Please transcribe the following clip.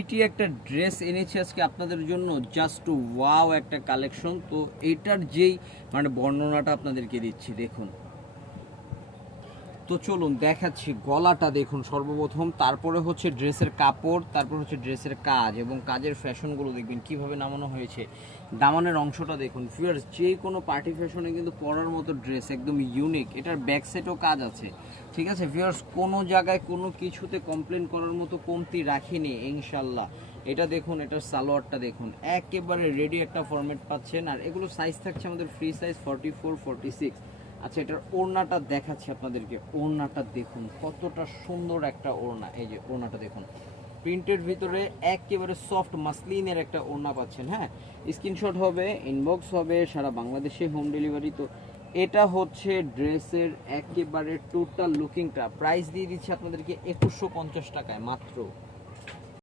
এটি একটা ড্রেস এনেছি আজকে আপনাদের জন্য, জাস্ট ওয়াও একটা কালেকশন। তো এটার যেই মানে বর্ণনাটা আপনাদেরকে দিচ্ছি দেখুন। তো চলুন দেখাচ্ছি, গলাটা দেখুন সর্বপ্রথম, তারপরে হচ্ছে ড্রেসের কাপড়, তারপর হচ্ছে ড্রেসের কাজ এবং কাজের ফ্যাশনগুলো দেখবেন কিভাবে নামানো হয়েছে। দামানের অংশটা দেখুন ফিয়ার্স, যে কোনো পার্টি ফ্যাশনে কিন্তু পরার মতো ড্রেস, একদম ইউনিক। এটার ব্যাক সাইডও কাজ আছে, ঠিক আছে ফিয়ার্স, কোনো জায়গায় কোনো কিছুতে কমপ্লেন করার মতো কমতি রাখিনি ইনশাল্লাহ। এটা দেখুন, এটার সালোয়ারটা দেখুন, একেবারে রেডি একটা ফরম্যাট পাচ্ছেন। আর এগুলো সাইজ থাকছে আমাদের ফ্রি সাইজ 44, 46। আচ্ছা, এটার ওড়নাটা দেখাচ্ছি আপনাদেরকে। ওড়নাটা দেখুন কতটা সুন্দর একটা ওড়না, এই যে ওড়নাটা দেখুন, প্রিন্টের ভিতরে একেবারে সফট মাসলিনের একটা ওড়না পাচ্ছেন। হ্যাঁ, স্ক্রিনশট হবে, ইনবক্স হবে, সারা বাংলাদেশে হোম ডেলিভারি। তো এটা হচ্ছে ড্রেসের একেবারে টোটাল লুকিংটা। প্রাইস দিয়ে দিচ্ছি আপনাদেরকে 2150 টাকায় মাত্র।